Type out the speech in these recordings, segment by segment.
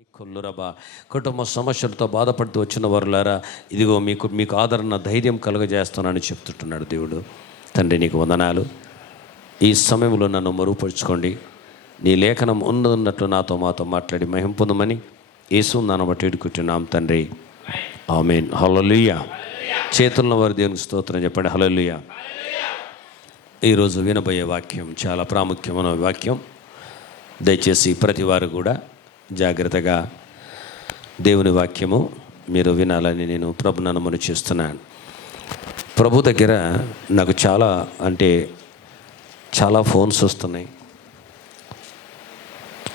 కొల్లురబా కుటుంబ సమస్యలతో బాధపడుతూ వచ్చిన వారులారా, ఇదిగో మీకు ఆదరణ, ధైర్యం కలుగజేస్తున్నానని చెప్తుంటున్నాడు దేవుడు. తండ్రి, నీకు వందనాలు. ఈ సమయంలో నన్ను మరుగుపరుచుకోండి. నీ లేఖనం ఉన్నట్టు మాతో మాట్లాడి మహిమ పొందమని యేసు నామమున బట్టి వేడుకుంటున్నాం తండ్రి, ఆమేన్. హల్లెలూయా. చేతుల్లో వారి దేవునికి స్తోత్రం చెప్పండి. హల్లెలూయా. ఈరోజు వినబోయే వాక్యం చాలా ప్రాముఖ్యమైన వాక్యం. దయచేసి ప్రతి వారు కూడా జాగ్రత్తగా దేవుని వాక్యము మీరు వినాలని నేను ప్రభువును నమ్ముని చేస్తున్నాను. ప్రభు దగ్గర నాకు చాలా ఫోన్స్ వస్తున్నాయి.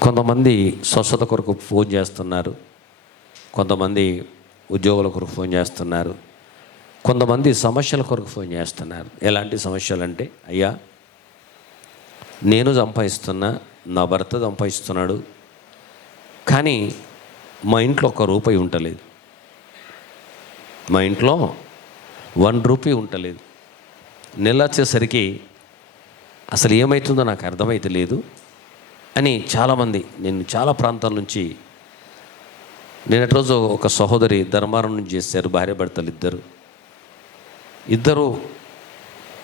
కొంతమంది స్వస్థత కొరకు ఫోన్ చేస్తున్నారు, కొంతమంది ఉద్యోగుల కొరకు ఫోన్ చేస్తున్నారు, కొంతమంది సమస్యల కొరకు ఫోన్ చేస్తున్నారు. ఎలాంటి సమస్యలు అంటే, అయ్యా నేను సంపాదిస్తున్నా, నా భర్త సంపాదిస్తున్నాడు, కానీ మా ఇంట్లో ₹1 ఉండలేదు, మా ఇంట్లో ₹1 ఉండలేదు. నెల వచ్చేసరికి అసలు ఏమవుతుందో నాకు అర్థమైతే లేదు అని చాలామంది, నేను చాలా ప్రాంతాల నుంచి, నిన్నటి రోజు ఒక సహోదరి ధర్మారం నుంచి చేశారు, భార్య భర్తలు ఇద్దరు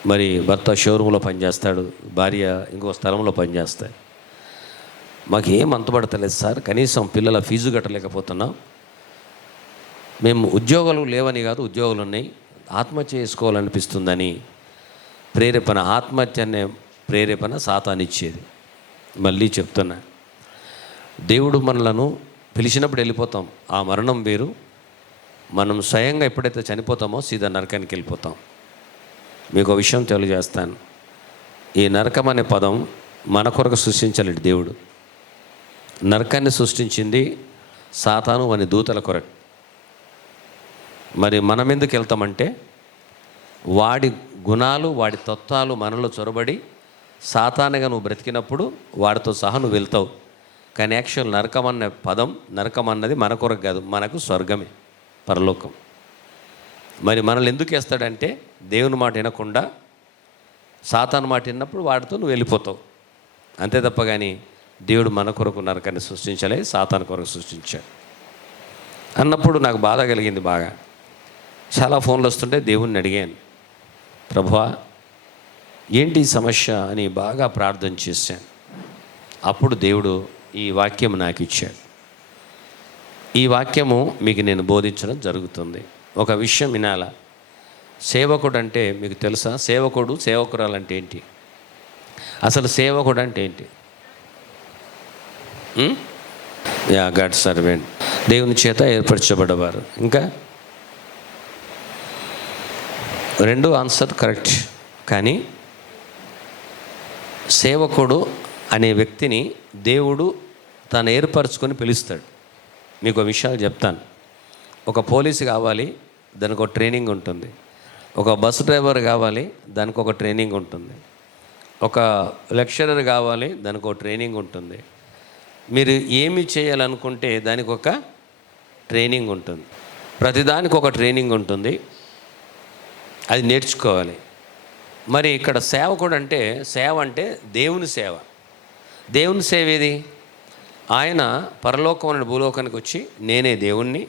మరి భర్త షోరూంలో పనిచేస్తాడు, భార్య ఇంకో స్థలంలో పనిచేస్తాయి. మాకేం అంతుపడతలేదు సార్, కనీసం పిల్లల ఫీజు కట్టలేకపోతున్నాం. మేము ఉద్యోగాలు లేవని కాదు, ఉద్యోగాలు ఉన్నాయి, ఆత్మహత్య చేసుకోవాలనిపిస్తుందని ప్రేరేపణ, ఆత్మహత్య అనే ప్రేరేపణ సాతానిచ్చేది. మళ్ళీ చెప్తున్నా, దేవుడు మనలను పిలిచినప్పుడు వెళ్ళిపోతాం, ఆ మరణం వేరు. మనం స్వయంగా ఎప్పుడైతే చనిపోతామో సీదా నరకానికి వెళ్ళిపోతాం. మీకు విషయం తెలియజేస్తాను. ఈ నరకం అనే పదం మన కొరకు సృష్టించలేడు దేవుడు. నరకాన్ని సృష్టించింది సాతాను అని దూతల కొరకు. మరి మనం ఎందుకు వెళ్తామంటే, వాడి గుణాలు, వాడి తత్వాలు మనలో చొరబడి సాతానుగా నువ్వు బ్రతికినప్పుడు వాడితో సహా నువ్వు వెళ్తావు. కానీ యాక్చువల్ నరకం అనే పదం, నరకం అన్నది మన కొరకు కాదు, మనకు స్వర్గమే, పరలోకం. మరి మనల్ని ఎందుకు వేస్తాడంటే, దేవుని మాట వినకుండా సాతాను మాట విన్నప్పుడు వాడితో నువ్వు వెళ్ళిపోతావు, అంతే తప్ప. కానీ దేవుడు మన కొరకు నరకాన్ని సృష్టించలే, సాతాను కొరకు సృష్టించాడు అన్నప్పుడు నాకు బాధ కలిగింది బాగా. చాలా ఫోన్లు వస్తుంటే దేవుణ్ణి అడిగాను, ప్రభువా ఏంటి సమస్య అని బాగా ప్రార్థన చేశాను. అప్పుడు దేవుడు ఈ వాక్యం నాకు ఇచ్చాడు. ఈ వాక్యము మీకు నేను బోధించడం జరుగుతుంది. ఒక విషయం వినాలా. సేవకుడు అంటే మీకు తెలుసా? సేవకుడు, సేవకురాలు అంటే ఏంటి? అసలు సేవకుడు అంటే ఏంటి? గాడ్ సర్వెంట్, దేవుని చేత ఏర్పరచబడ్డవారు. ఇంకా 2 ఆన్సర్ కరెక్ట్. కానీ సేవకుడు అనే వ్యక్తిని దేవుడు తను ఏర్పరచుకొని పిలుస్తాడు. మీకు విషయాలు చెప్తాను. ఒక పోలీసు కావాలి, దానికి ఒక ట్రైనింగ్ ఉంటుంది. ఒక బస్సు డ్రైవర్ కావాలి, దానికి ఒక ట్రైనింగ్ ఉంటుంది. ఒక లెక్చరర్ కావాలి, దానికి ఒక ట్రైనింగ్ ఉంటుంది. మీరు ఏమి చేయాలనుకుంటే దానికి ఒక ట్రైనింగ్ ఉంటుంది. ప్రతిదానికి ఒక ట్రైనింగ్ ఉంటుంది, అది నేర్చుకోవాలి. మరి ఇక్కడ సేవకుడు అంటే, సేవ అంటే దేవుని సేవ. దేవుని సేవ ఏది? ఆయన పరలోకం అనే భూలోకానికి వచ్చి, నేనే దేవుణ్ణి,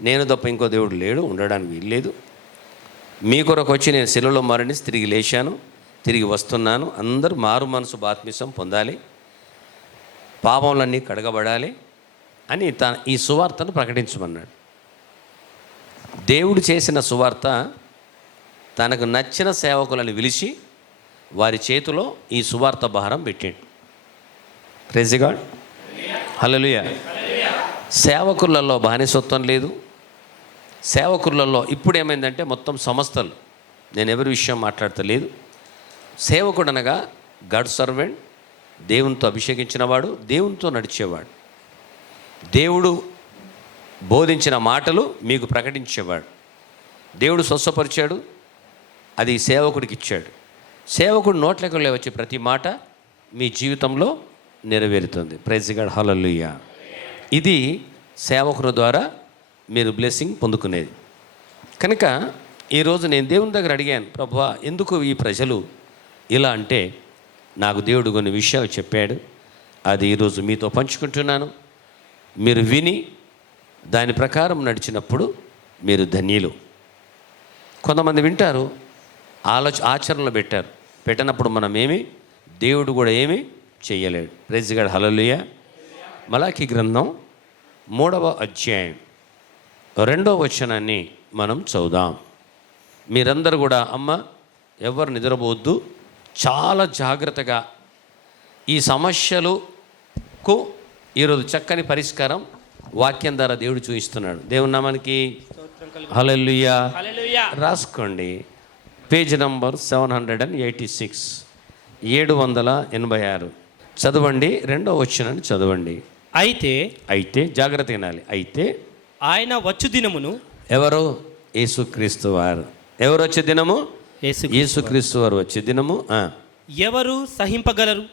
నేను తప్ప ఇంకో దేవుడు లేడు, ఉండడానికి వీల్లేదు, మీ కొరకు వచ్చి నేను శిలువలో మరణించి తిరిగి లేచాను, తిరిగి వస్తున్నాను, అందరూ మారు మనసు బాప్తిసం పొందాలి, పాపములన్నీ కడగబడాలి అని ఈ సువార్తను ప్రకటించమన్నాడు. దేవుడు చేసిన సువార్త తనకు నచ్చిన సేవకులను పిలిచి వారి చేతిలో ఈ సువార్త భారం పెట్టాడు. ప్రైజ్ గాడ్, హల్లెలూయా. సేవకులలో బానిసత్వం లేదు. సేవకులలో ఇప్పుడు ఏమైందంటే మొత్తం సంస్థలు, నేను ఎవరి విషయం మాట్లాడతలేదు. సేవకుడు అనగా గాడ్ సర్వెంట్, దేవునితో అభిషేకించినవాడు, దేవునితో నడిచేవాడు, దేవుడు బోధించిన మాటలు మీకు ప్రకటించేవాడు. దేవుడు స్వస్థపరిచాడు, అది సేవకుడికి ఇచ్చాడు. సేవకుడు నోట్లకి వచ్చే ప్రతి మాట మీ జీవితంలో నెరవేరుతుంది. ప్రైజ్ గాడ్, హల్లెలూయా. ఇది సేవకుల ద్వారా మీరు బ్లెస్సింగ్ పొందుకునేది. కనుక ఈరోజు నేను దేవుని దగ్గర అడిగాను, ప్రభువా ఎందుకు ఈ ప్రజలు ఇలా అంటే, నాకు దేవుడు కొన్ని విషయాలు చెప్పాడు, అది ఈరోజు మీతో పంచుకుంటున్నాను. మీరు విని దాని ప్రకారం నడిచినప్పుడు మీరు ధన్యులు. కొంతమంది వింటారు, ఆచరణలో పెట్టినప్పుడు మనం దేవుడు కూడా ఏమీ చెయ్యలేడు. ప్రైజ్ గాడ్, హల్లెలూయా. మలాకీ గ్రంథం 3వ అధ్యాయం 2వ వచనాన్ని మనం చదువుదాం. మీరందరూ కూడా ఎవరు నిద్రపోవద్దు, చాలా జాగ్రత్తగా ఈ సమస్యలకు ఈరోజు చక్కని పరిష్కారం వాక్యం ద్వారా దేవుడు చూపిస్తున్నాడు. దేవుని నామానికి హల్లెలూయా. రాసుకోండి, పేజ్ నంబర్ 786, 786. చదవండి, 2వ వచనాన్ని చదవండి. అయితే జాగ్రత్త వినాలి. అయితే ఆయన వచ్చు దినమును, ఎవరు? యేసుక్రీస్తు వారు. ఎవరు వచ్చే దినము? యేసుక్రీస్తు వారు వచ్చే దినము. ఎవరు సహింపగలరు?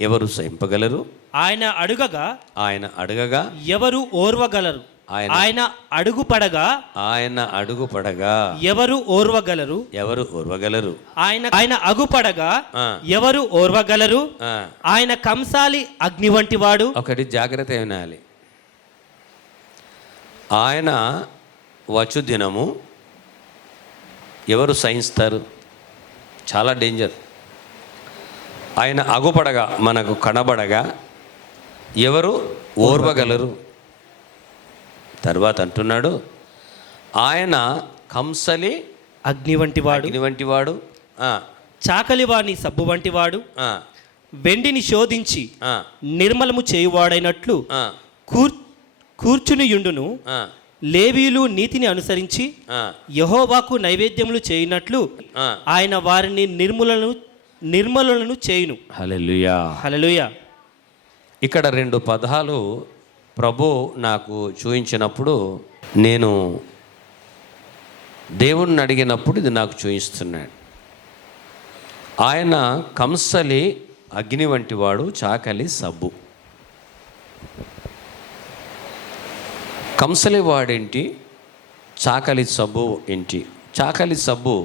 ఎవరు సహింపగలరు? ఆయన అడుగగా ఎవరు ఓర్వగలరు? ఆయన అడుగుపడగా ఎవరు ఓర్వగలరు? ఆయన అగుపడగా ఎవరు ఓర్వగలరు? ఆయన కంసాలి అగ్ని వంటి వాడు. ఒకటి జాగ్రత్త వినాలి. ఆయన వచ్చు దినము ఎవరు సహిస్తారు? చాలా డేంజర్. ఆయన అగుపడగా, మనకు కనబడగా ఎవరు ఓర్వగలరు? తర్వాత అంటున్నాడు, ఆయన కంసలి అగ్ని వంటి వాడు, చాకలివాని సబ్బు వంటి వాడు, వెండిని శోధించి నిర్మలము చేయువాడైనట్లు కూర్చుని యుండును. లేవీయులు నీతిని అనుసరించి యెహోవాకు నైవేద్యములు చేయునట్లు ఆయన వారిని నిర్మలను చేయును. హల్లెలూయా, హల్లెలూయా. ఇక్కడ 2 పదాలు ప్రభు నాకు చూయించినప్పుడు, నేను దేవుణ్ణి అడిగినప్పుడు ఇది నాకు చూయిస్తున్నాడు. ఆయన కంసలి అగ్ని వంటి వాడు, చాకలి సబ్బు. కంసలి వాడేంటి, చాకలి సబ్బు ఏంటి? చాకలి సబ్బు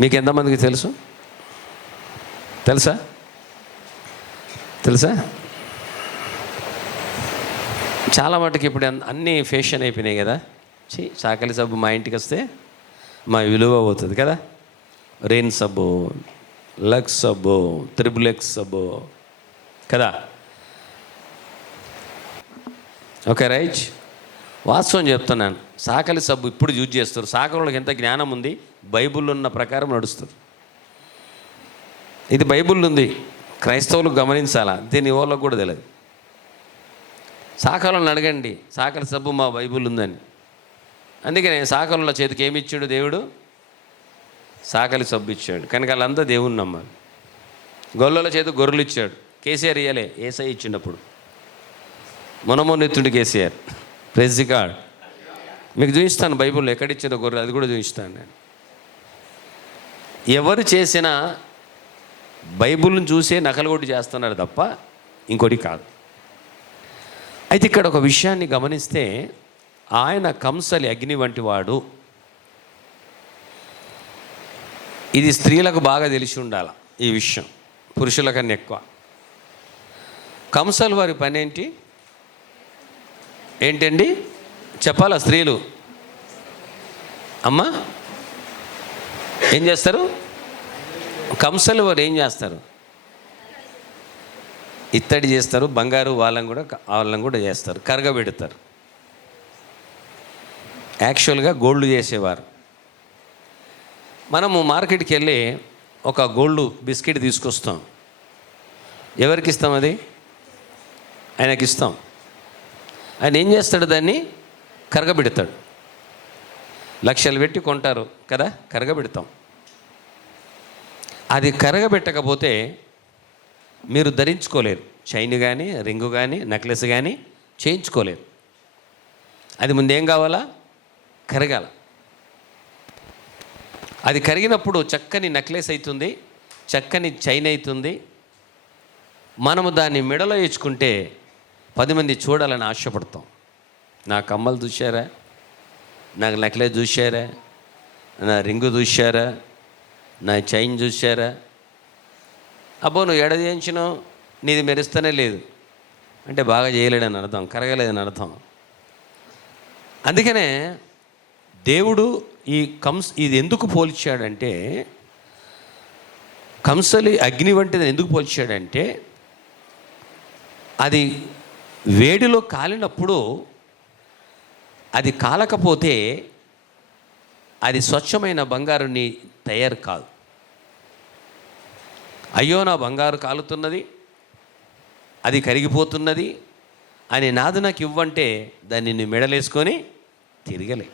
మీకు ఎంతమందికి తెలుసా? చాలా మటుకు ఇప్పుడు అన్నీ ఫ్యాషన్ అయిపోయినాయి కదా. చాకలి సబ్బు మా ఇంటికి వస్తే మా విలువ అవుతుంది కదా. రెయిన్ సబ్బు, లక్స్ సబ్బు, త్రిబులెక్స్ సబ్బు కదా. Okay, right. వాస్తవం చెప్తున్నాను, సాకలి సబ్బు ఇప్పుడు యూజ్ చేస్తారు. సాకలికి ఎంత జ్ఞానం ఉంది, బైబుల్ ఉన్న ప్రకారం నడుస్తారు. ఇది బైబుల్ ఉంది, క్రైస్తవులు గమనించాలా, దీని వాళ్ళకు కూడా తెలియదు. సాకలను అడగండి, సాకలి సబ్బు మా బైబుల్ ఉందని. అందుకనే సాకల చేతికి ఏమి ఇచ్చాడు దేవుడు? సాకలి సబ్బు ఇచ్చాడు. కనుక వాళ్ళంతా దేవుణ్ణి నమ్మాలి. గొల్లల చేతి గొర్రెలు ఇచ్చాడు. కేసీఆర్ ఇయ్యలే, ఏసై ఇచ్చినప్పుడు. మొనమోన్నెత్తుడి కేసీఆర్. Praise God. మీకు చూపిస్తాను బైబుల్లో ఎక్కడిచ్చిందో గొర్రెలు, అది కూడా చూపిస్తాను నేను. ఎవరు చేసినా బైబుల్ని చూసే నకలుగొట్టి చేస్తున్నారు తప్ప ఇంకోటి కాదు. అయితే ఇక్కడ ఒక విషయాన్ని గమనిస్తే, ఆయన కంసలి అగ్ని వంటి వాడు. ఇది స్త్రీలకు బాగా తెలిసి ఉండాలి ఈ విషయం, పురుషుల కన్నా ఎక్కువ. కంసలి వారి పని ఏంటండి చెప్పాలా? స్త్రీలు అమ్మా ఏం చేస్తారు? కంసలి వారు ఏం చేస్తారు? ఇత్తడి చేస్తారు, బంగారు వాళ్ళని కూడా చేస్తారు, కరగబెడతారు. యాక్చువల్గా గోల్డ్ చేసేవారు. మనము మార్కెట్కి వెళ్ళి ఒక గోల్డ్ బిస్కెట్ తీసుకొస్తాం. ఎవరికి ఇస్తాం? అది ఆయనకి ఇస్తాం. ఆయన ఏం చేస్తాడు? దాన్ని కరగబెడతాడు. లక్షలు పెట్టి కొంటారు కదా, కరగబెడతాం. అది కరగబెట్టకపోతే మీరు ధరించుకోలేరు. చైన్ కానీ, రింగు కానీ, నెక్లెస్ కానీ చేయించుకోలేరు. అది ముందేం కావాలా? కరగాల. అది కరిగినప్పుడు చక్కని నెక్లెస్ అవుతుంది, చక్కని చైన్ అవుతుంది. మనము దాన్ని మెడలో వేసుకుంటే 10 మంది చూడాలని ఆశపడతాం. నా కమ్మలు చూశారా, నాకు నెక్లెస్ చూశారా, నా రింగు చూశారా, నా చైన్ చూశారా? అబ్బో నువ్వు ఎడ చేయించినావు, నీది మెరుస్తూనే లేదు అంటే బాగా చేయలేడని అర్థం, కరగలేదని అర్థం. అందుకనే దేవుడు ఇది ఎందుకు పోల్చాడంటే, కంసలి అగ్ని వంటిది ఎందుకు పోల్చాడంటే, అది వేడిలో కాలినప్పుడు అది కాలకపోతే అది స్వచ్ఛమైన బంగారుని తయారు కాదు. అయ్యో నా బంగారు కాలుతున్నది, అది కరిగిపోతున్నది అని నాది నాకు ఇవ్వంటే దాన్ని నువ్వు మెడలేసుకొని తిరగలే.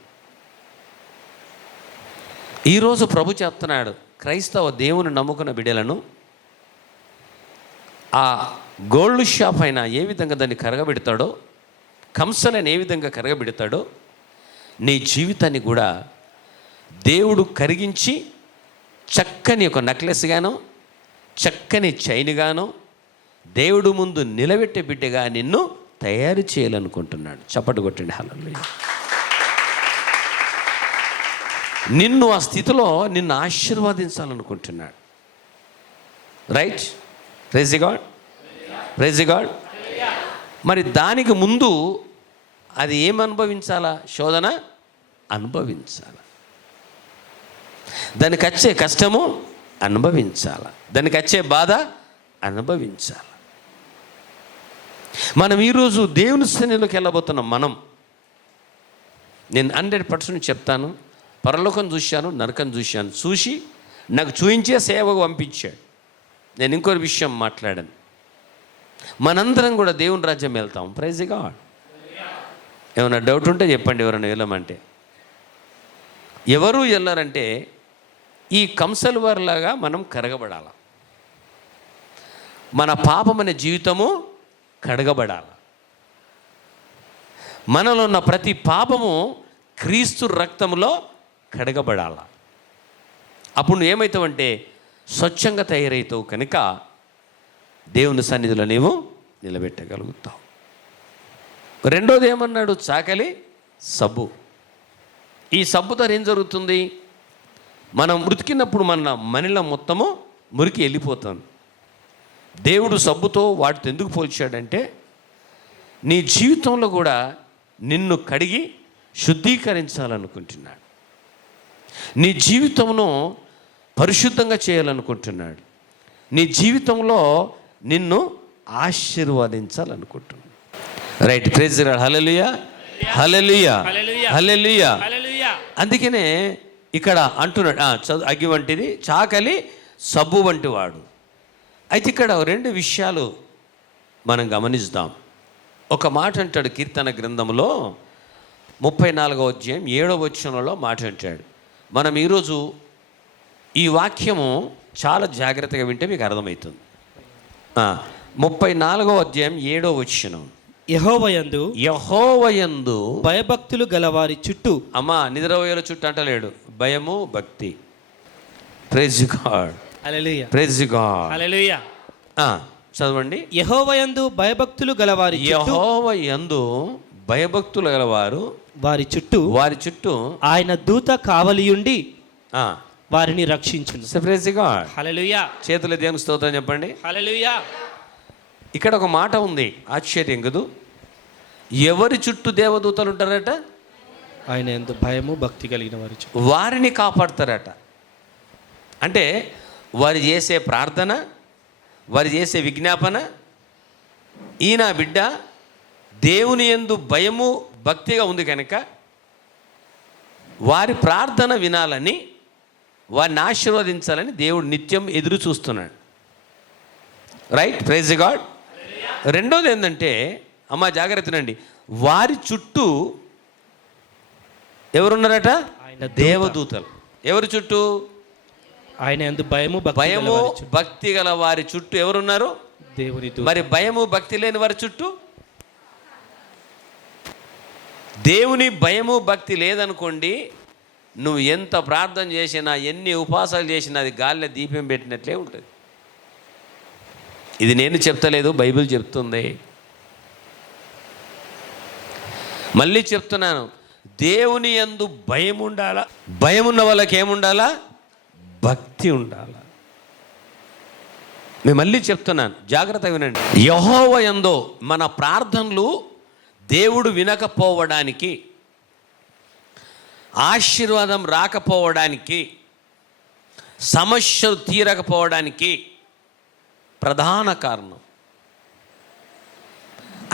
ఈరోజు ప్రభు చెప్తున్నాడు, క్రైస్తవ దేవుని నమ్ముకున్న బిడ్డలను ఆ గోల్డ్ షాప్ అయినా ఏ విధంగా దాన్ని కరగబెడతాడో, కంసలను ఏ విధంగా కరగబెడతాడో, నీ జీవితాన్ని కూడా దేవుడు కరిగించి చక్కని ఒక నెక్లెస్గానో చక్కని చైన్గానో దేవుడు ముందు నిలబెట్టే బిడ్డగా నిన్ను తయారు చేయాలనుకుంటున్నాడు. చప్పటి కొట్టండి హల్లెలూయా. నిన్ను ఆ స్థితిలో నిన్ను ఆశీర్వదించాలనుకుంటున్నాడు. Right? Praise God, praise God. మరి దానికి ముందు అది ఏం అనుభవించాలా? శోధన అనుభవించాల, దానికి వచ్చే కష్టము అనుభవించాల, దానికి వచ్చే బాధ అనుభవించాలి. మనం ఈరోజు దేవుని సన్నిధిలోకి వెళ్ళబోతున్నాం. నేను 100% చెప్తాను, పరలోకం చూశాను, నరకం చూశాను, చూసి నాకు చూయించే సేవకు పంపించాడు. నేను ఇంకొక విషయం మాట్లాడాను, మనందరం కూడా దేవుని రాజ్యం వెళ్తాం. Praise God. ఏమైనా డౌట్ ఉంటే చెప్పండి, ఎవరైనా వెళ్ళమంటే. ఎవరు వెళ్ళారంటే ఈ కంసల వారిలాగా మనం కరగబడాలి, మన పాపం అనే జీవితము కడగబడాలి. మనలో ఉన్న ప్రతి పాపము క్రీస్తు రక్తంలో కడగబడాల. అప్పుడు నువ్వు ఏమవుతావంటే స్వచ్ఛంగా తయారవుతావు, కనుక దేవుని సన్నిధిలో నీవు నిలబెట్టగలుగుతావు. రెండోది ఏమన్నాడు? చాకలి సబ్బు. ఈ సబ్బుతో ఏం జరుగుతుంది? మనం ఉతికినప్పుడు మన మనలో మొత్తము మురికి వెళ్ళిపోతాం. దేవుడు సబ్బుతో వాటితో ఎందుకు పోల్చాడంటే, నీ జీవితంలో కూడా నిన్ను కడిగి శుద్ధీకరించాలనుకుంటున్నాడు, నీ జీవితంను పరిశుద్ధంగా చేయాలనుకుంటున్నాడు, నీ జీవితంలో నిన్ను ఆశీర్వదించాలనుకుంటున్నాడు. Right? Praise the Lord. Hallelujah, hallelujah, hallelujah. అందుకనే ఇక్కడ అంటున్నాడు, అగ్గి వంటిది, చాకలి సబ్బు వంటి వాడు. అయితే ఇక్కడ రెండు విషయాలు మనం గమనిస్తాం. ఒక మాట అంటాడు కీర్తన గ్రంథంలో 34వ అధ్యాయం 7వ వచనంలో మాట అంటాడు. మనం ఈరోజు ఈ వాక్యము చాలా జాగ్రత్తగా వింటే మీకు అర్థమవుతుంది. 34వ అధ్యాయం 7వ వచనం, యెహోవాయందు భయభక్తులు గలవారి చుట్టూ. అమ్మా, నిద్రపోయేల చుట్టూ అంటలేడు, భయము భక్తి. ప్రైజ్ గాడ్, హల్లెలూయా, ప్రైజ్ గాడ్, హల్లెలూయా. చదవండి. యెహోవాయందు భయభక్తులు గలవారి, యెహోవాయందు భయభక్తులు గలవారు వారి చుట్టూ ఆయన దూత కావలియుండి వారిని రక్షించును. ప్రైజ్ గాడ్, హల్లెలూయా. చేతులు దేవుని స్తోత్రం చెప్పండి. హల్లెలూయా. ఇక్కడ ఒక మాట ఉంది, ఆశ్చర్యం కదూ. ఎవరి చుట్టూ దేవదూతలు ఉంటారట? ఆయన యందు భయము భక్తి కలిగిన వారి చుట్టూ. వారిని కాపాడతారట. అంటే వారు చేసే ప్రార్థన, వారు చేసే విజ్ఞాపన, ఈయన బిడ్డ దేవుని యందు భయము భక్తిగా ఉంది కనుక వారి ప్రార్థన వినాలని, వారిని ఆశీర్వదించాలని దేవుడు నిత్యం ఎదురు చూస్తున్నాడు. రైట్? Praise God. రెండోది ఏంటంటే, అమ్మ జాగ్రత్తనండి, వారి చుట్టూ ఎవరున్నారట? దేవదూతలు. ఎవరి చుట్టూ? ఆయన యందు భయము భక్తి గల వారి చుట్టూ ఎవరున్నారు? దేవుని. మరి భయము భక్తి లేని వారి చుట్టూ? దేవుని భయము భక్తి లేదనుకోండి, నువ్వు ఎంత ప్రార్థన చేసినా, ఎన్ని ఉపాసాలు చేసినా అది గాలిలో దీపం పెట్టినట్లే ఉంటుంది. ఇది నేను చెప్తలేదు, బైబిల్ చెప్తుంది. మళ్ళీ చెప్తున్నాను, దేవుని యందు భయం ఉండాలా. భయం ఉన్న వాళ్ళకి ఏముండాలా? భక్తి ఉండాలా. మేము మళ్ళీ చెప్తున్నాను, జాగ్రత్తగా వినండి. యెహోవా యందు మన ప్రార్థనలు దేవుడు వినకపోవడానికి, ఆశీర్వాదం రాకపోవడానికి, సమస్యలు తీరకపోవడానికి ప్రధాన కారణం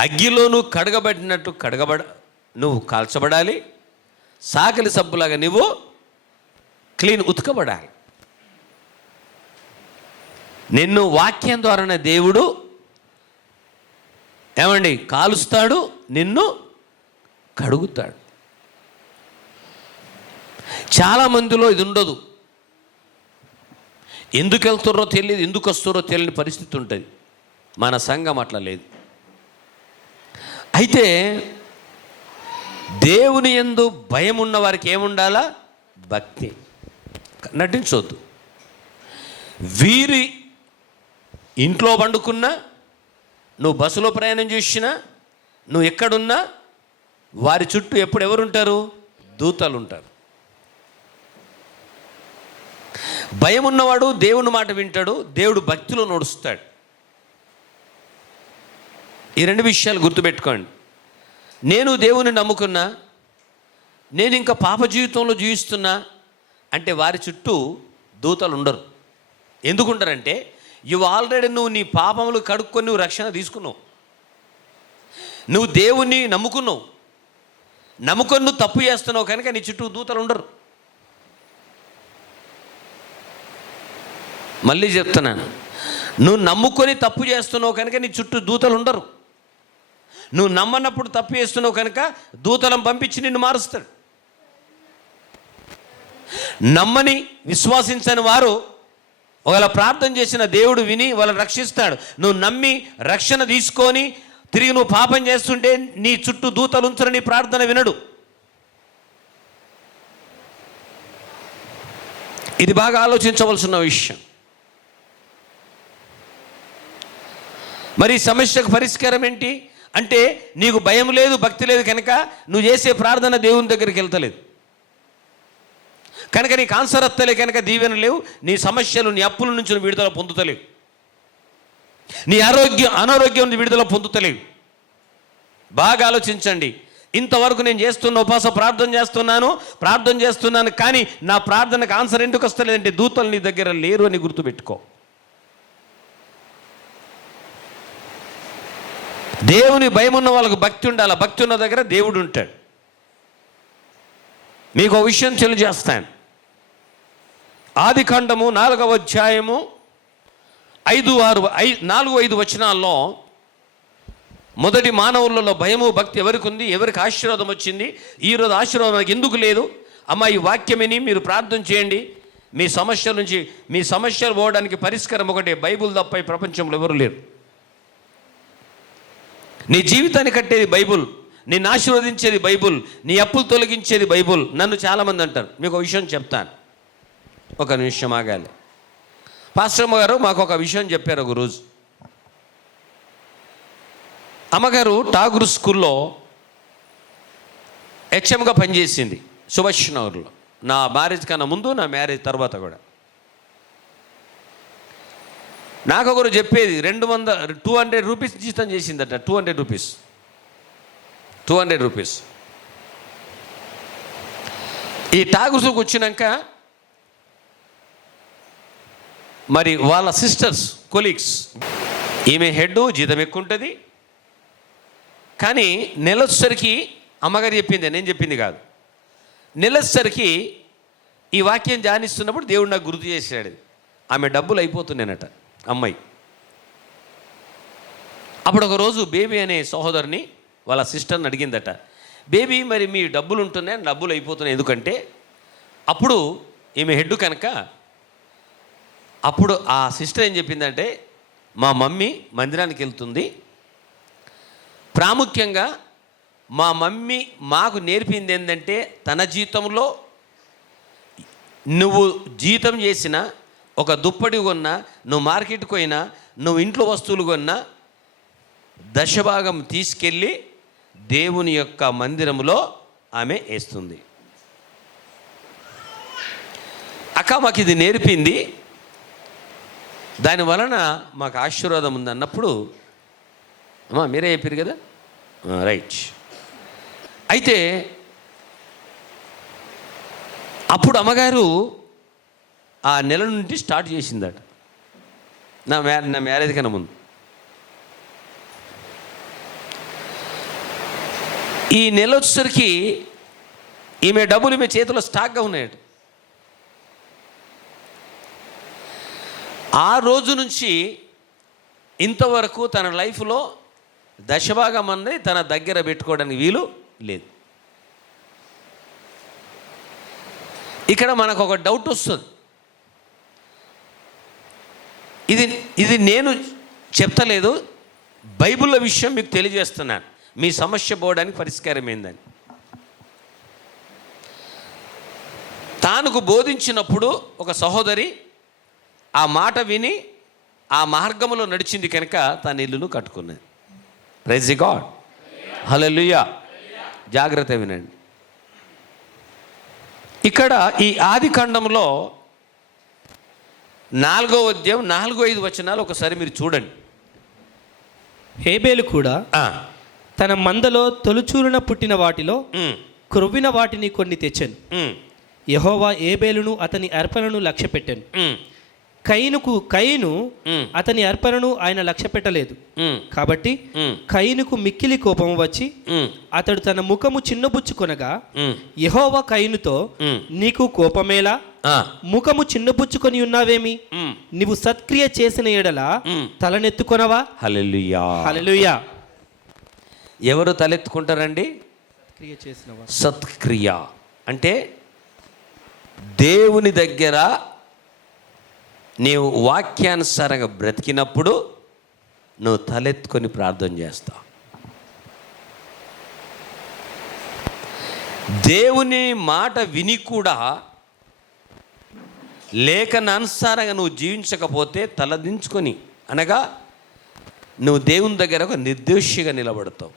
అగ్గిలో నువ్వు కడగబడినట్టు నువ్వు కాల్చబడాలి, సాకలి సబ్బులాగా నువ్వు ఉతకబడాలి. నిన్ను వాక్యం ద్వారానే దేవుడు ఏమండి కాలుస్తాడు, నిన్ను కడుగుతాడు. చాలామందిలో ఇది ఉండదు. ఎందుకు వెళ్తున్నారో తెలియదు, ఎందుకు వస్తారో తెలియని పరిస్థితి ఉంటుంది. మన సంఘం అట్లా లేదు. అయితే దేవుని యందు భయం ఉన్న వారికి ఏముండాలా? భక్తి. నటించవద్దు. వీరి ఇంట్లో పండుకున్నా, నువ్వు బస్సులో ప్రయాణం చేసినా, నువ్వు ఎక్కడున్నా వారి చుట్టూ ఎప్పుడు ఎవరుంటారు? దూతలు ఉంటారు. భయం ఉన్నవాడు దేవుని మాట వింటాడు, దేవుడు భక్తిలో నడుస్తాడు. ఈ రెండు విషయాలు గుర్తుపెట్టుకోండి. నేను దేవుని నమ్ముకున్నా, నేను ఇంకా పాప జీవితంలో జీవిస్తున్నా అంటే వారి చుట్టూ దూతలు ఉండరు. ఎందుకుంటారంటే ఆల్రెడీ నువ్వు నీ పాపములు కడుక్కొని నువ్వు రక్షణ తీసుకున్నావు. నువ్వు దేవుణ్ణి నమ్ముకున్నావు, నమ్ముకొని నువ్వు తప్పు చేస్తున్నావు కనుక నీ చుట్టూ దూతలు ఉండరు. మళ్ళీ చెప్తున్నాను, నువ్వు నమ్ముకొని తప్పు చేస్తున్నావు కనుక నీ చుట్టూ దూతలు ఉండరు. నువ్వు నమ్మనప్పుడు తప్పు చేస్తున్నావు కనుక దూతలను పంపించి నిన్ను మారుస్తాడు. నమ్మని విశ్వాసించని వారు ఒకవేళ ప్రార్థన చేసిన దేవుడు విని వాళ్ళని రక్షిస్తాడు. నువ్వు నమ్మి రక్షణ తీసుకొని తిరిగి నువ్వు పాపం చేస్తుంటే నీ చుట్టూ దూతలు ఉంచరు, నీ ప్రార్థన వినడు. ఇది బాగా ఆలోచించవలసిన విషయం. మరి ఈ సమస్యకు పరిష్కారం ఏంటి అంటే, నీకు భయం లేదు, భక్తి లేదు కనుక నువ్వు చేసే ప్రార్థన దేవుని దగ్గరికి వెళ్తలేదు కనుక నీకు ఆన్సర్ వస్తలే కనుక దీవెన లేవు, నీ సమస్యలు, నీ అప్పుల నుంచి నువ్వు విడుదల పొందుతలేవు, నీ అనారోగ్యం నుంచి విడుదల పొందుతలేవు. బాగా ఆలోచించండి. ఇంతవరకు నేను చేస్తున్న ఉపవాస ప్రార్థన చేస్తున్నాను కానీ నా ప్రార్థనకు ఆన్సర్ ఎందుకు వస్తలేదంటే దూతలు నీ దగ్గర లేరు అని గుర్తుపెట్టుకో. దేవుని భయం ఉన్న వాళ్ళకు భక్తి ఉండాలి. భక్తి ఉన్న దగ్గర దేవుడు ఉంటాడు. మీకు ఒక విషయం తెలియజేస్తాను. ఆదికాండము 4వ అధ్యాయము 4-5 వచనాల్లో మొదటి మానవులలో భయము భక్తి ఎవరికి ఉంది, ఎవరికి ఆశీర్వాదం వచ్చింది, ఈరోజు ఆశీర్వాదం మనకి ఎందుకు లేదు? అమ్మ, ఈ వాక్యమని మీరు ప్రార్థన చేయండి. మీ సమస్యలు పోవడానికి పరిష్కారం ఒకటే, బైబుల్ తప్ప ఈ ప్రపంచంలో ఎవరు లేరు. నీ జీవితాన్ని కట్టేది బైబుల్, నిన్ను ఆశీర్వదించేది బైబుల్, నీ అప్పులు తొలగించేది బైబుల్. నన్ను చాలామంది అంటారు. మీకు ఒక విషయం చెప్తాను, ఒక నిమిషం ఆగాలి. పాస్టర్ అమ్మగారు మాకు ఒక విషయం చెప్పారు. ఒక రోజు అమ్మగారు ఠాగూర్ స్కూల్లో హెచ్ఎంగా పనిచేసింది, సుభాష్ నగర్లో. నా మ్యారేజ్ కన్నా ముందు, నా మ్యారేజ్ తర్వాత కూడా. నాకు ఒకరు చెప్పేది 200 రూపీస్ జీతం చేసిందట. 200 రూపీస్. ఈ ఠాగూర్స్కి వచ్చినాక మరి వాళ్ళ సిస్టర్స్, కొలీగ్స్, ఈమె హెడ్ జీతం ఎక్కువ ఉంటుంది కానీ నెలసరికి అమ్మగారు చెప్పింది, నేను చెప్పింది కాదు. నెలసరికి ఈ వాక్యం ధ్యానిస్తున్నప్పుడు దేవుడు నాకు గుర్తు చేశాడు. ఆమె డబ్బులు అయిపోతున్నాయనట అమ్మాయి. అప్పుడు ఒకరోజు బేబీ అనే సహోదరుని వాళ్ళ సిస్టర్ని అడిగిందట, బేబీ మరి మీ డబ్బులు ఉంటున్నాయి, డబ్బులు అయిపోతున్నాయి ఎందుకంటే, అప్పుడు ఈమె హెడ్ కనుక అప్పుడు ఆ సిస్టర్ ఏం చెప్పిందంటే, మా మమ్మీ మందిరానికి వెళ్తుంది, ప్రాముఖ్యంగా మా మమ్మీ మాకు నేర్పింది ఏంటంటే, తన జీతంలో నువ్వు జీతం చేసిన ఒక దుప్పటి కొన్నా, నువ్వు మార్కెట్కి పోయినా, నువ్వు ఇంట్లో వస్తువులు కొన్నా దశభాగం తీసుకెళ్ళి దేవుని యొక్క మందిరంలో ఆమె వేస్తుంది. అక్క మాకు ఇది నేర్పింది, దాని వలన మాకు ఆశీర్వాదం ఉందన్నప్పుడు అమ్మా మీరే చెప్పారు కదా, రైట్. అయితే అప్పుడు అమ్మగారు ఆ నెల నుండి స్టార్ట్ చేసిందట, నా మ్యారేజ్ కన్నా ముందు. ఈ నెల వచ్చేసరికి ఈమె డబ్బులు ఈమె చేతిలో స్టాక్గా ఉన్నాయట. ఆ రోజు నుంచి ఇంతవరకు తన లైఫ్లో దశభాగం అన్నది తన దగ్గర పెట్టుకోవడానికి వీలు లేదు. ఇక్కడ మనకు ఒక డౌట్ వస్తుంది. ఇది నేను చెప్తలేదు, బైబిల్లో విషయం మీకు తెలియజేస్తున్నాను, మీ సమస్య పోవడానికి పరిష్కారం ఏందని. తానుకు బోధించినప్పుడు ఒక సహోదరి ఆ మాట విని ఆ మార్గంలో నడిచింది కనుక తన ఇల్లును కట్టుకున్నది. ప్రైజ్ ది గాడ్, హల్లెలూయా. జాగ్రత్త వినండి. ఇక్కడ ఈ ఆది కాండంలో 4వ అధ్యాయం 4-5 వచనాలు ఒకసారి మీరు చూడండి. హేబేలు కూడా తన మందలో తొలుచూరున పుట్టిన వాటిలో క్రొవ్విన వాటిని కొన్ని తెచ్చాను. యెహోవా హేబేలును అతని అర్పణను లక్ష్యపెట్టాను. కయీను అతని అర్పణను ఆయన లక్ష్య పెట్టలేదు. కాబట్టి కయీనుకు మిక్కిలి కోపం వచ్చి అతడు తన ముఖము చిన్నబుచ్చుకొనగా యెహోవా కయీనుతో, నీకు కోపమేలా, ముఖము చిన్నబుచ్చుకొని ఉన్నావేమి? నీవు సత్క్రియ చేసిన ఎడల తలనెత్తుకొనవా? హల్లెలూయా, హల్లెలూయా. ఎవరు తలెత్తుకుంటారండి? సత్క్రియ చేసిన వారు. సత్క్రియ అంటే దేవుని దగ్గర నీవు వాక్యానుసారంగా బ్రతికినప్పుడు నువ్వు తలెత్తుకొని ప్రార్థన చేస్తావు. దేవుని మాట విని కూడా లేఖనానుసారంగా నువ్వు జీవించకపోతే తలదించుకొని, అనగా నువ్వు దేవుని దగ్గర ఒక నిర్దోషిగా నిలబడతావు.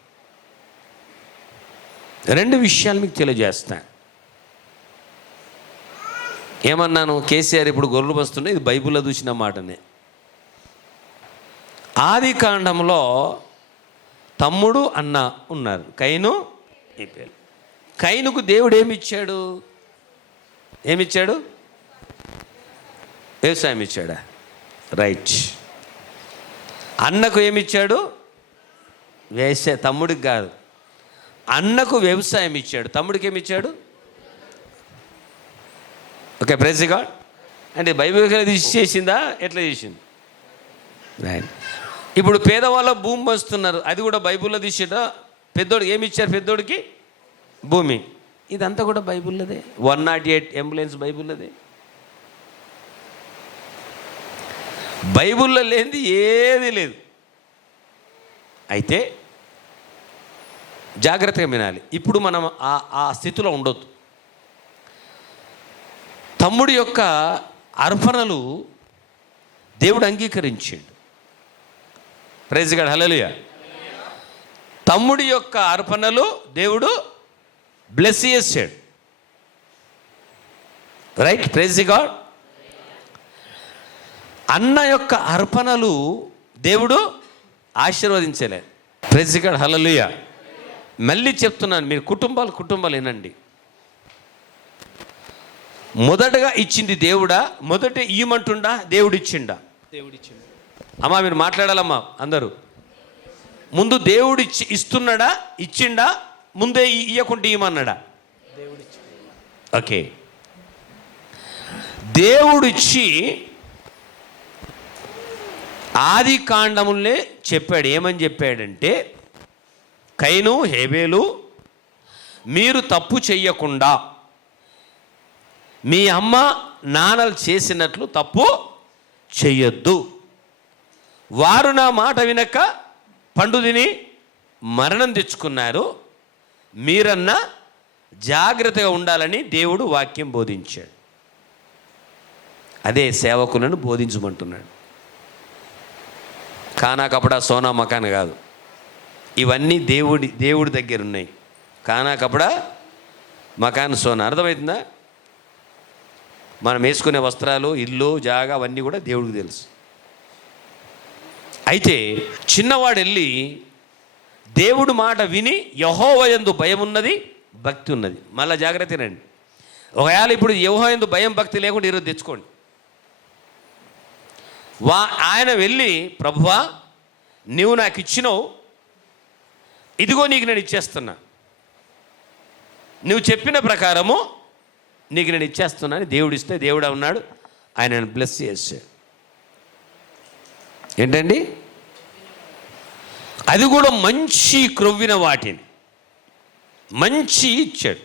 2 విషయాలు మీకు తెలియజేస్తాను. ఏమన్నాను? కేసీఆర్ ఇప్పుడు గొర్రెలు వస్తున్నాయి, ఇది బైబిల్లో చూసిన మాటనే. ఆది కాండంలో తమ్ముడు అన్న ఉన్నారు, కయీను హేబేలు. కయీనుకు దేవుడు ఏమిచ్చాడు? వ్యవసాయం ఇచ్చాడా? రైట్. అన్నకు ఏమిచ్చాడు? తమ్ముడికి కాదు, అన్నకు వ్యవసాయం ఇచ్చాడు, తమ్ముడికి ఏమిచ్చాడు? Okay, praise the God. అంటే బైబిల్ తీసి చేసిందా, ఎట్లా చేసింది? రైట్. ఇప్పుడు పేదవాళ్ళ భూమి వస్తున్నారు, అది కూడా బైబిల్లో తీసేట. పెద్దోడికి ఏమి ఇచ్చారు? పెద్దోడికి భూమి. ఇదంతా కూడా బైబిల్లోదే. 108 అంబులెన్స్ బైబిల్లోదే. బైబిల్లో లేనిది ఏది లేదు. అయితే జాగ్రత్తగా వినాలి. ఇప్పుడు మనం ఆ స్థితిలో ఉండొద్దు. తమ్ముడి యొక్క అర్పణలు దేవుడు అంగీకరించాడు. Praise God, hallelujah. తమ్ముడి యొక్క అర్పణలు దేవుడు బ్లెస్ చేశాడు. Right, praise God. అన్న యొక్క అర్పణలు దేవుడు ఆశీర్వదించలేదు. ప్రైజ్ గాడ్, హల్లెలూయా. మళ్ళీ చెప్తున్నాను, మీరు కుటుంబాలు వినండి. మొదటగా ఇచ్చింది దేవుడా? మొదట ఇయ్యమంటుండా? దేవుడు ఇచ్చిండా? దేవుడిచ్చిండు. అమ్మా మీరు మాట్లాడాలమ్మా అందరూ. ముందు దేవుడు ఇస్తున్నాడా, ఇచ్చిండా? ముందే ఇయ్యకుంటే ఇయ్యమన్నాడా? ఓకే, దేవుడిచ్చి ఆది కాండములే చెప్పాడు. ఏమని చెప్పాడంటే, కయీను హేబేలు మీరు తప్పు చెయ్యకుండా మీ అమ్మ నాన్నలు చేసినట్లు తప్పు చెయ్యొద్దు. వారు నా మాట వినక పండు తిని మరణం తెచ్చుకున్నారు. మీరన్నా జాగ్రత్తగా ఉండాలని దేవుడు వాక్యం బోధించాడు. అదే సేవకులను బోధించమంటున్నాడు. కానా కపడా సోనా మకాన్ కాదు, ఇవన్నీ దేవుడి దగ్గర ఉన్నాయి. కానా కపడా మకాన్ సోనా, అర్థమవుతుందా? మనం వేసుకునే వస్త్రాలు, ఇల్లు, జాగా అవన్నీ కూడా దేవుడికి తెలుసు. అయితే చిన్నవాడు వెళ్ళి దేవుడు మాట విని యెహోవా యందు భయం ఉన్నది, భక్తి ఉన్నది. మళ్ళీ జాగ్రత్తనండి, ఒకవేళ ఇప్పుడు యెహోవా యందు భయం భక్తి లేకుండా ఈరోజు తెచ్చుకోండి. ఆయన వెళ్ళి, ప్రభువా నీవు నాకు ఇచ్చినావు, ఇదిగో నీకు నేను ఇచ్చేస్తున్నా, నువ్వు చెప్పిన ప్రకారము నీకు నేను ఇచ్చేస్తున్నా అని దేవుడు ఇస్తే, దేవుడు ఉన్నాడు, ఆయన బ్లెస్ చేశాడు. ఏంటండి? అది కూడా మంచి క్రొవ్విన వాటిని మంచి ఇచ్చాడు.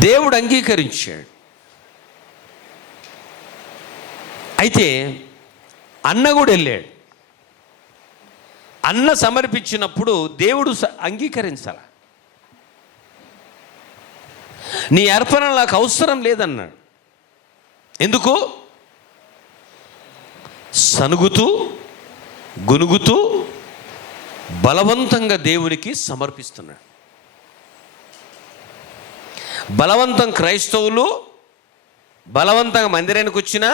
దేవుడు అంగీకరించాడు. అయితే అన్న కూడా వెళ్ళాడు. అన్న సమర్పించినప్పుడు దేవుడు అంగీకరించాల. నీ అర్పణ నాకు అవసరం లేదన్నాడు. ఎందుకు? సనుగుతూ గునుగుతూ బలవంతంగా దేవునికి సమర్పిస్తున్నాడు. బలవంతం క్రైస్తవులు బలవంతంగా మందిరానికి వచ్చినా,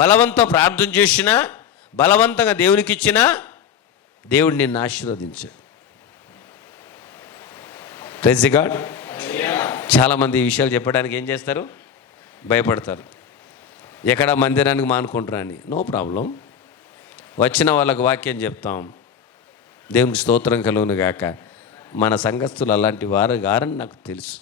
బలవంతం ప్రార్థన చేసినా, బలవంతంగా దేవునికి ఇచ్చినా దేవుడు నిన్ను ఆశీర్వదించాడు. Praise God. చాలామంది ఈ విషయాలు చెప్పడానికి ఏం చేస్తారు? భయపడతారు. ఎక్కడ మందిరానికి మానుకుంటారా అని. నో ప్రాబ్లం, వచ్చిన వాళ్ళకు వాక్యం చెప్తాం. దేవునికి స్తోత్రం కలుగును గాక. మన సంఘస్థులు అలాంటి వారు గారని నాకు తెలుసు.